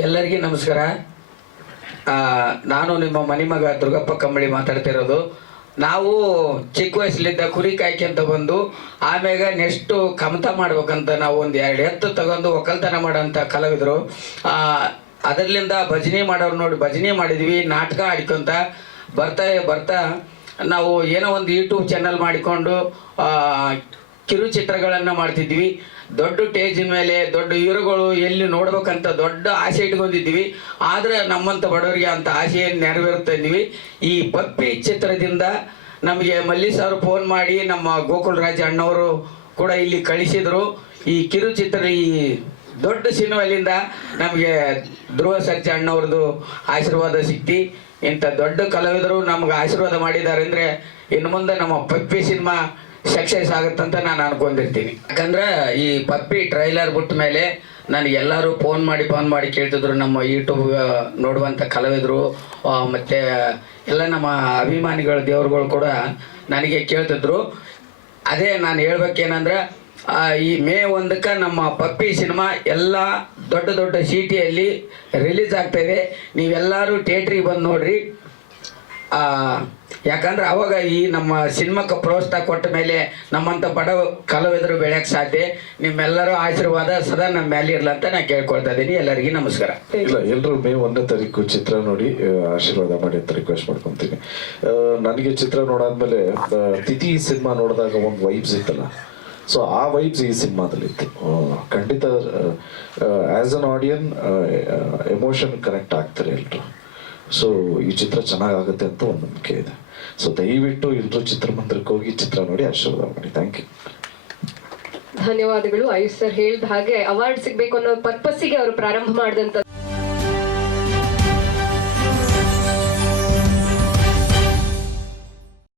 ಎಲ್ಲರಿಗೂ ನಮಸ್ಕಾರ. ನಾನು ನಿಮ್ಮ ಮನಿಮಗ ದುರ್ಗಪ್ಪ ಕಂಬಳಿ ಮಾತಾಡ್ತಿರೋದು. ನಾವು ಚಿಕ್ಕ ವಯಸ್ಸಲ್ಲಿದ್ದ ಕುರಿ ಕಾಯ್ಕೊಂತ ಬಂದು ಆಮ್ಯಾಗ ನೆಕ್ಸ್ಟು ಕಮತ ಮಾಡ್ಬೇಕಂತ ನಾವು ಒಂದು 2 ಎತ್ತು ತಗೊಂಡು ಒಕ್ಕಲ್ತನ ಮಾಡೋಂಥ ಕಲಾವಿದರು. ಅದರಿಂದ ಭಜನೆ ಮಾಡೋರು ನೋಡಿ ಭಜನೆ ಮಾಡಿದ್ವಿ, ನಾಟಕ ಆಡ್ಕೊಂತ ಬರ್ತಾ ನಾವು ಏನೋ ಒಂದು ಯೂಟ್ಯೂಬ್ ಚಾನಲ್ ಮಾಡಿಕೊಂಡು ಕಿರುಚಿತ್ರಗಳನ್ನು ಮಾಡ್ತಿದ್ವಿ. ದೊಡ್ಡ ಸ್ಟೇಜಿನ ಮೇಲೆ ದೊಡ್ಡ ಹೀರೋಗಳು ಎಲ್ಲಿ ನೋಡ್ಬೇಕಂತ ದೊಡ್ಡ ಆಸೆ ಇಟ್ಕೊಂಡಿದ್ವಿ. ಆದರೆ ನಮ್ಮಂಥ ಬಡವರಿಗೆ ಅಂಥ ಆಸೆಯನ್ನು ನೆರವೇರ್ತಾ ಇದ್ವಿ. ಈ ಪಪ್ಪಿ ಚಿತ್ರದಿಂದ ನಮಗೆ ಮಲ್ಲಿಸ್ ಅವರು ಫೋನ್ ಮಾಡಿ ನಮ್ಮ ಗೋಕುಲ್ ರಾಜ ಅಣ್ಣವರು ಕೂಡ ಇಲ್ಲಿ ಕಳಿಸಿದರು. ಈ ಕಿರುಚಿತ್ರ ಈ ದೊಡ್ಡ ಸಿನಿಮಾಲಿಂದ ನಮಗೆ ಧ್ರುವ ಸರ್ಜಾ ಅಣ್ಣವ್ರದ್ದು ಆಶೀರ್ವಾದ ಸಿಕ್ತಿ. ಇಂಥ ದೊಡ್ಡ ಕಲಾವಿದರು ನಮ್ಗೆ ಆಶೀರ್ವಾದ ಮಾಡಿದ್ದಾರೆ ಅಂದರೆ ಇನ್ನು ಮುಂದೆ ನಮ್ಮ ಪಪ್ಪಿ ಸಿನಿಮಾ ಸಕ್ಸಸ್ ಆಗುತ್ತಂತ ನಾನು ಅನ್ಕೊಂಡಿರ್ತೀನಿ. ಯಾಕಂದ್ರೆ ಈ ಪಪ್ಪಿ ಟ್ರೈಲರ್ ಬಿಟ್ಟ ಮೇಲೆ ನನಗೆಲ್ಲರೂ ಫೋನ್ ಮಾಡಿ ಕೇಳ್ತಿದ್ರು. ನಮ್ಮ ಯೂಟ್ಯೂಬ್ ನೋಡುವಂಥ ಕಲಾವಿದರು ಮತ್ತು ಎಲ್ಲ ನಮ್ಮ ಅಭಿಮಾನಿಗಳ ದೇವ್ರುಗಳು ಕೂಡ ನನಗೆ ಕೇಳ್ತಿದ್ರು. ಅದೇ ನಾನು ಹೇಳ್ಬೇಕೇನಂದ್ರೆ ಈ ಮೇ 1ಕ್ಕೆ ನಮ್ಮ ಪಪ್ಪಿ ಸಿನಿಮಾ ಎಲ್ಲ ದೊಡ್ಡ ಸಿಟಿಯಲ್ಲಿ ರಿಲೀಸ್ ಆಗ್ತಾಯಿದೆ. ನೀವೆಲ್ಲರೂ ಥಿಯೇಟ್ರಿಗೆ ಬಂದು ನೋಡ್ರಿ. ಯಾಕಂದ್ರೆ ಅವಾಗ ಈ ನಮ್ಮ ಸಿನಿಮಾಕ್ಕೆ ಪ್ರೋತ್ಸಾಹ ಕೊಟ್ಟ ಮೇಲೆ ನಮ್ಮಂಥ ಬಡ ಕಲಾವಿದರು ಬೆಳೆಯೋಕ್ಕೆ ಸಾಧ್ಯ. ನಿಮ್ಮೆಲ್ಲರೂ ಆಶೀರ್ವಾದ ಸದಾ ನಮ್ಮ ಮೇಲೆ ಇರಲ್ಲ ಅಂತ ನಾನು ಕೇಳ್ಕೊಳ್ತಾ ಇದ್ದೀನಿ. ಎಲ್ಲರಿಗೂ ನಮಸ್ಕಾರ. ಇಲ್ಲ, ಎಲ್ಲರೂ ಮೇ 1ನೇ ತಾರೀಕು ಚಿತ್ರ ನೋಡಿ ಆಶೀರ್ವಾದ ಮಾಡಿ ಅಂತ ರಿಕ್ವೆಸ್ಟ್ ಮಾಡ್ಕೊತೀನಿ. ನನಗೆ ಚಿತ್ರ ನೋಡಾದ್ಮೇಲೆ ತಿಥಿ ಸಿನಿಮಾ ನೋಡಿದಾಗ ಒಂದು ವೈಬ್ಸ್ ಇತ್ತಲ್ಲ, ಸೊ ಆ ವೈಬ್ಸ್ ಈ ಸಿನಿಮಾದಲ್ಲಿ ಇತ್ತು. ಖಂಡಿತ ಆ್ಯಸ್ ಅನ್ ಆಡಿಯನ್ ಎಮೋಷನ್ ಕನೆಕ್ಟ್ ಆಗ್ತಾರೆ ಎಲ್ಲರೂ. ಸೊ ಈ ಚಿತ್ರ ಚೆನ್ನಾಗಾಗುತ್ತೆ ಅಂತ ಒಂದು ನಂಬಿಕೆ ಇದೆ. ಸೊ ದಯವಿಟ್ಟು ಎಲ್ಲರೂ ಚಿತ್ರಮಂದಿರಕ್ಕೆ ಹೋಗಿ ಚಿತ್ರ ನೋಡಿ ಆಶೀರ್ವಾದ ಮಾಡಿ. Thank you. ಧನ್ಯವಾದಗಳು. ಆಯುಷ್ ಸರ್ ಹೇಳಿದ ಹಾಗೆ ಅವಾರ್ಡ್ ಸಿಗ್ಬೇಕು ಅನ್ನೋ ಪರ್ಪಸ್ಸಿಗೆ ಅವರು ಪ್ರಾರಂಭ ಮಾಡಿದಂತ